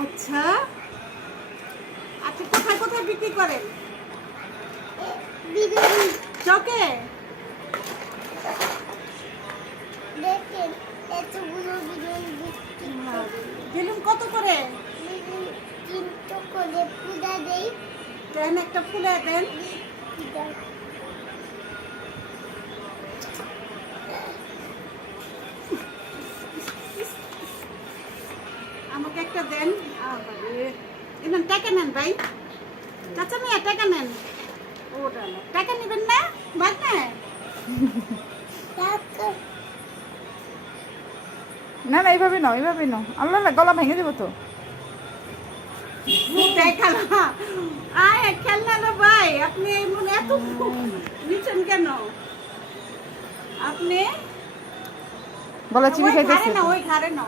আচ্ছা আচ্ছা, কোথায় কোথায় বিক্রি করেন? চকে? বেলুন কত করে? দেন, একটা ফুলে দেন। আমাকে একটা দেন। নেন, টাকা নেন ভাই। চাচা মেয়ে টাকা নেন। ওটা না, টাকা নেবেন না ভাই না? না না, এইভাবে নাও, এইভাবে নাও। আল্লাহ না, গলা ভেঙে দেবো তো। দেখালা আয় খেলনা না ভাই, আপনি এমন এত নিচ্ছেন কেন? আপনি গলা চিবি ওই ঘাড়ে খাইতেছে। না, ওই ঘাড়ে না।